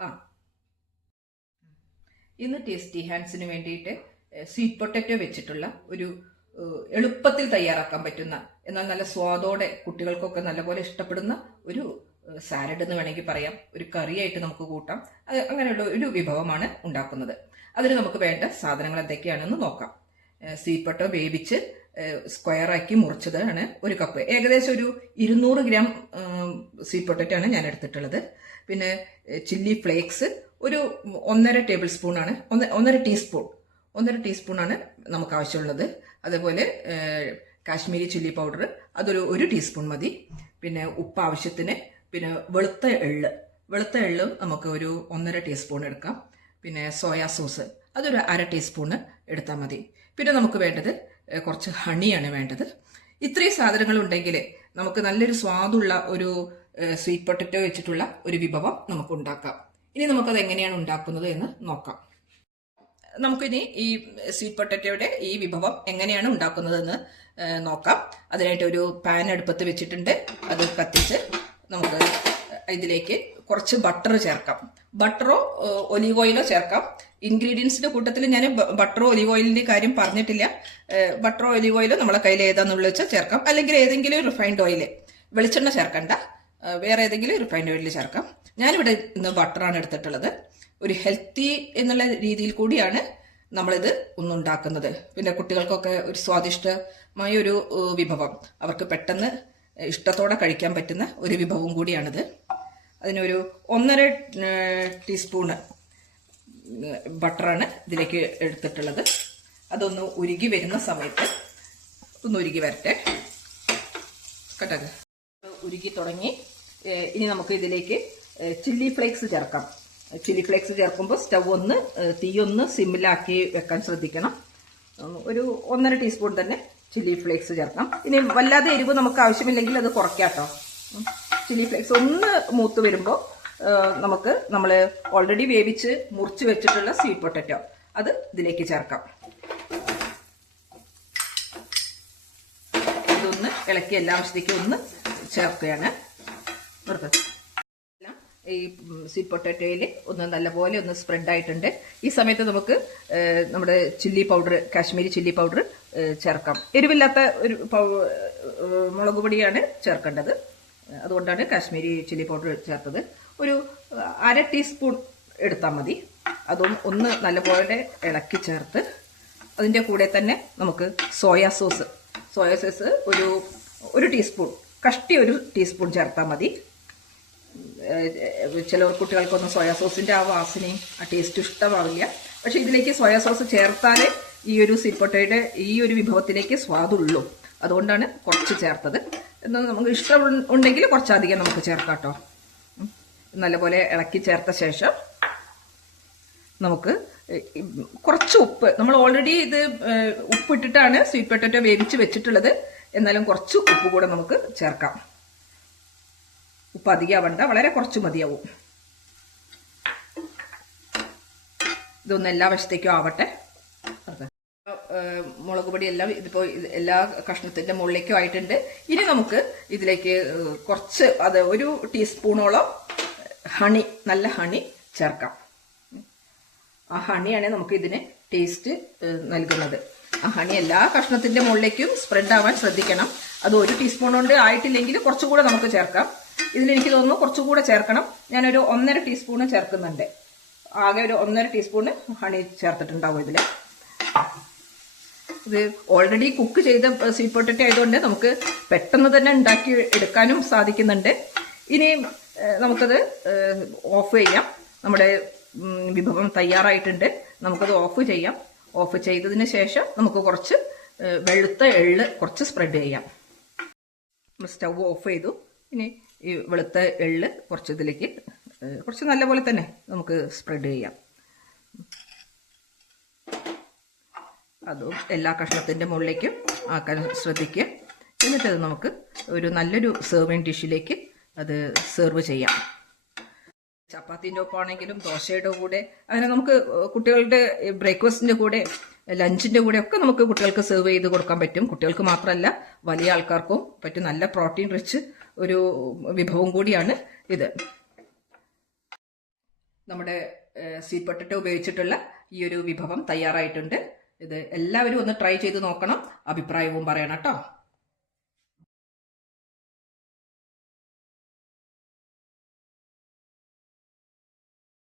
ആ. ഇന്ന് ടേസ്റ്റി ഹാൻഡ്സിന് വേണ്ടിയിട്ട് സ്വീറ്റ് പൊട്ടറ്റോ വെച്ചിട്ടുള്ള ഒരു എളുപ്പത്തിൽ തയ്യാറാക്കാൻ പറ്റുന്ന എന്നാൽ നല്ല സ്വാദോടെ കുട്ടികൾക്കൊക്കെ നല്ലപോലെ ഇഷ്ടപ്പെടുന്ന ഒരു സാലഡ് എന്ന് വേണമെങ്കിൽ പറയാം. ഒരു കറിയായിട്ട് നമുക്ക് കൂട്ടാം. അങ്ങനെയുള്ള ഒരു വിഭവമാണ് ഉണ്ടാക്കുന്നത്. അതിന് നമുക്ക് വേണ്ട സാധനങ്ങൾ എന്തൊക്കെയാണെന്ന് നോക്കാം. സ്വീറ്റ് പൊട്ടോ വേവിച്ച് സ്ക്വയറാക്കി മുറിച്ചതാണ് ഒരു കപ്പ് ഏകദേശം ഒരു ഇരുന്നൂറ് ഗ്രാം സീ പൊട്ടറ്റോ ആണ് ഞാൻ എടുത്തിട്ടുള്ളത്. പിന്നെ ചില്ലി ഫ്ലേക്സ് ഒരു ഒന്നര ടേബിൾ സ്പൂണാണ് ഒന്ന് ഒന്നര ടീസ്പൂൺ ഒന്നര ടീസ്പൂണാണ് നമുക്ക് ആവശ്യമുള്ളത്. അതേപോലെ കാശ്മീരി ചില്ലി പൗഡർ അതൊരു ഒരു ടീസ്പൂൺ മതി. പിന്നെ ഉപ്പ് ആവശ്യത്തിന്. പിന്നെ വെളുത്ത എള്ള്. വെളുത്ത എള്ളും നമുക്ക് ഒരു ഒന്നര ടീസ്പൂൺ എടുക്കാം. പിന്നെ സോയാ സോസ് അതൊരു അര ടീസ്പൂണ് എടുത്താൽ മതി. പിന്നെ നമുക്ക് വേണ്ടത് കുറച്ച് ഹണിയാണ് വേണ്ടത്. ഇത്രയും സാധനങ്ങൾ ഉണ്ടെങ്കിൽ നമുക്ക് നല്ലൊരു സ്വാദുള്ള ഒരു സ്വീറ്റ് പൊട്ടറ്റോ വെച്ചിട്ടുള്ള ഒരു വിഭവം നമുക്ക് ഉണ്ടാക്കാം ഇനി നമുക്കത് എങ്ങനെയാണ് ഉണ്ടാക്കുന്നത് എന്ന് നോക്കാം. നമുക്കിനി ഈ സ്വീറ്റ് പൊട്ടറ്റോയുടെ ഈ വിഭവം എങ്ങനെയാണ് ഉണ്ടാക്കുന്നതെന്ന് നോക്കാം. അതിനായിട്ട് ഒരു പാൻ അടുപ്പത്ത് വെച്ചിട്ടുണ്ട്. അത് കത്തിച്ച് നമുക്ക് ഇതിലേക്ക് കുറച്ച് ബട്ടർ ചേർക്കാം. ബട്ടറോ ഒലീവ് ഓയിലോ ചേർക്കാം. ഇൻഗ്രീഡിയൻസിന്റെ കൂട്ടത്തിൽ ഞാൻ ബട്ടറോ ഒലിവ് ഓയിലിന്റെ കാര്യം പറഞ്ഞിട്ടില്ല. ബട്ടറോ ഒലിവ് ഓയിലോ നമ്മളെ കയ്യിൽ ഏതാന്നുള്ള വെച്ചാൽ ചേർക്കാം. അല്ലെങ്കിൽ ഏതെങ്കിലും റിഫൈൻഡ് ഓയിൽ വെളിച്ചെണ്ണ ചേർക്കണ്ട. വേറെ ഏതെങ്കിലും റിഫൈൻഡ് ഓയിൽ ചേർക്കാം. ഞാനിവിടെ ഇന്ന് ബട്ടറാണ് എടുത്തിട്ടുള്ളത്. ഒരു ഹെൽത്തി എന്നുള്ള രീതിയിൽ കൂടിയാണ് നമ്മളിത് ഒന്നുണ്ടാക്കുന്നത്. പിന്നെ കുട്ടികൾക്കൊക്കെ ഒരു സ്വാദിഷ്ടമായ ഒരു വിഭവം. അവർക്ക് പെട്ടെന്ന് ഇഷ്ടത്തോടെ കഴിക്കാൻ പറ്റുന്ന ഒരു വിഭവം കൂടിയാണിത്. അതിനൊരു ഒന്നര ടീസ്പൂണ് ബട്ടറാണ് ഇതിലേക്ക് എടുത്തിട്ടുള്ളത്. അതൊന്ന് ഉരുകി വരുന്ന സമയത്ത് ഒന്ന് ഉരുകി വരട്ടെ. കേട്ടത് ഉരുകി തുടങ്ങി. ഇനി നമുക്ക് ഇതിലേക്ക് ചില്ലി ഫ്ലേക്സ് ചേർക്കാം. ചില്ലി ഫ്ലേക്സ് ചേർക്കുമ്പോൾ സ്റ്റവ് ഒന്ന് തീയൊന്ന് സിമ്മിലാക്കി വെക്കാൻ ശ്രദ്ധിക്കണം. ഒരു ഒന്നര ടീസ്പൂൺ തന്നെ ചില്ലി ഫ്ലേക്സ് ചേർക്കാം. ഇനി വല്ലാതെ എരിവ് നമുക്ക് ആവശ്യമില്ലെങ്കിൽ അത് കുറയ്ക്കാം കേട്ടോ. ചില്ലി ഫ്ലേക്സ് ഒന്ന് മൂത്ത് വരുമ്പോൾ നമുക്ക് നമ്മൾ ഓൾറെഡി വേവിച്ച് മുറിച്ച് വെച്ചിട്ടുള്ള സ്വീറ്റ് പൊട്ടറ്റോ അത് ഇതിലേക്ക് ചേർക്കാം. ഇതൊന്ന് ഇളക്കി എല്ലാ വശത്തേക്കും ഒന്ന് ചേർക്കുകയാണ്. ഈ സ്വീറ്റ് പൊട്ടാറ്റോയിൽ ഒന്ന് നല്ലപോലെ ഒന്ന് സ്പ്രെഡ് ആയിട്ടുണ്ട്. ഈ സമയത്ത് നമുക്ക് നമ്മുടെ chilli powder Kashmiri chilli powder ചേർക്കാം. എരിവില്ലാത്ത ഒരു മുളക് പൊടിയാണ് ചേർക്കേണ്ടത്. അതുകൊണ്ടാണ് കാശ്മീരി ചില്ലി പൗഡർ ചേർത്തത്. ഒരു അര ടീസ്പൂൺ എടുത്താൽ മതി. അതും ഒന്ന് നല്ലപോലെ ഇളക്കി ചേർത്ത് അതിന്റെ കൂടെ തന്നെ നമുക്ക് സോയാ സോസ്. സോയാ സോസ് ഒരു ഒരു ടീസ്പൂൺ കഷ്ടി ഒരു ടീസ്പൂൺ ചേർത്താൽ മതി. ചില കുട്ടികൾക്കൊന്നും സോയാ സോസിന്റെ ആ വാസനയും ആ ടേസ്റ്റ് ഇഷ്ടമാവില്ല. പക്ഷേ ഇതിലേക്ക് സോയാ സോസ് ചേർത്താലേ ഈ ഒരു സിപ്പൊട്ടയുടെ ഈ ഒരു വിഭവത്തിലേക്ക് സ്വാദുള്ളൂ. അതുകൊണ്ടാണ് കുറച്ച് ചേർത്തത്. എന്നാൽ നമുക്ക് ഇഷ്ടം ഉണ്ടെങ്കിൽ കുറച്ചധികം നമുക്ക് ചേർക്കാം കേട്ടോ. നല്ലപോലെ ഇളക്കി ചേർത്ത ശേഷം നമുക്ക് കുറച്ച് ഉപ്പ് നമ്മൾ ഓൾറെഡി ഇത് ഉപ്പിട്ടിട്ടാണ് സ്വീറ്റ് പൊട്ടറ്റോ വേവിച്ച് വെച്ചിട്ടുള്ളത്. എന്നാലും കുറച്ച് ഉപ്പ് കൂടെ നമുക്ക് ചേർക്കാം. ഉപ്പ് അധികമാവണ്ട വളരെ കുറച്ച് മതിയാവും. ഇതൊന്ന് എല്ലാ വശത്തേക്കും ആവട്ടെ. മുളക് പൊടി എല്ലാം ഇതിപ്പോ ഇത് എല്ലാ കഷ്ണത്തിന്റെ മുകളിലേക്കും ആയിട്ടുണ്ട്. ഇനി നമുക്ക് ഇതിലേക്ക് കുറച്ച് അത് ഒരു ടീസ്പൂണോളം ഹണി നല്ല ഹണി ചേർക്കാം. ആ ഹണിയാണ് നമുക്ക് ഇതിന് ടേസ്റ്റ് നൽകുന്നത്. ആ ഹണി എല്ലാ കഷ്ണത്തിന്റെ മുകളിലേക്കും സ്പ്രെഡ് ആവാൻ ശ്രദ്ധിക്കണം. അത് ഒരു ടീസ്പൂൺ കൊണ്ട് ആയിട്ടില്ലെങ്കിൽ കുറച്ചുകൂടെ നമുക്ക് ചേർക്കാം. ഇതിലെനിക്ക് തോന്നുന്നു കുറച്ചുകൂടെ ചേർക്കണം. ഞാനൊരു ഒന്നര ടീസ്പൂണ് ചേർക്കുന്നുണ്ട്. ആകെ ഒരു ഒന്നര ടീസ്പൂണ് ഹണി ചേർത്തിട്ടുണ്ടാവും ഇതിൽ ഇത് ഓൾറെഡി കുക്ക് ചെയ്ത സ്വീറ്റ് പൊട്ടറ്റോ ആയതുകൊണ്ട് നമുക്ക് പെട്ടെന്ന് തന്നെ ഉണ്ടാക്കി എടുക്കാനും സാധിക്കുന്നുണ്ട്. ഇനി നമുക്കത് ഓഫ് ചെയ്യാം. നമ്മുടെ വിഭവം തയ്യാറായിട്ടുണ്ട്. നമുക്കത് ഓഫ് ചെയ്യാം. ഓഫ് ചെയ്തതിന് ശേഷം നമുക്ക് കുറച്ച് വെളുത്ത എള്ള് കുറച്ച് സ്പ്രെഡ് ചെയ്യാം. നമ്മൾ സ്റ്റൗ ഓഫ് ചെയ്തു. ഇനി ഈ വെളുത്ത എള്ള് കുറച്ച് ഇതിലേക്ക് കുറച്ച് കുറച്ച് നല്ലപോലെ തന്നെ നമുക്ക് സ്പ്രെഡ് ചെയ്യാം. അതും എല്ലാ കഷ്ണത്തിന്റെ മുകളിലേക്കും ആക്കാൻ ശ്രദ്ധിക്കുക. എന്നിട്ടത് നമുക്ക് ഒരു നല്ലൊരു സെർവിങ് ഡിഷിലേക്ക് അത് സെർവ് ചെയ്യാം. ചപ്പാത്തിന്റെ ഒപ്പമാണെങ്കിലും ദോശയുടെ കൂടെ അങ്ങനെ നമുക്ക് കുട്ടികളുടെ ബ്രേക്ക്ഫാസ്റ്റിന്റെ കൂടെ ലഞ്ചിന്റെ കൂടെ ഒക്കെ നമുക്ക് കുട്ടികൾക്ക് സെർവ് ചെയ്ത് കൊടുക്കാൻ പറ്റും. കുട്ടികൾക്ക് മാത്രമല്ല വലിയ ആൾക്കാർക്കും പറ്റും. നല്ല പ്രോട്ടീൻ റിച്ച് ഒരു വിഭവം കൂടിയാണ് ഇത്. നമ്മുടെ സ്വീറ്റ് പൊട്ടറ്റോ ഉപയോഗിച്ചിട്ടുള്ള ഈ ഒരു വിഭവം തയ്യാറായിട്ടുണ്ട്. ഇത് എല്ലാവരും ഒന്ന് ട്രൈ ചെയ്ത് നോക്കണം. അഭിപ്രായവും പറയണം കേട്ടോ.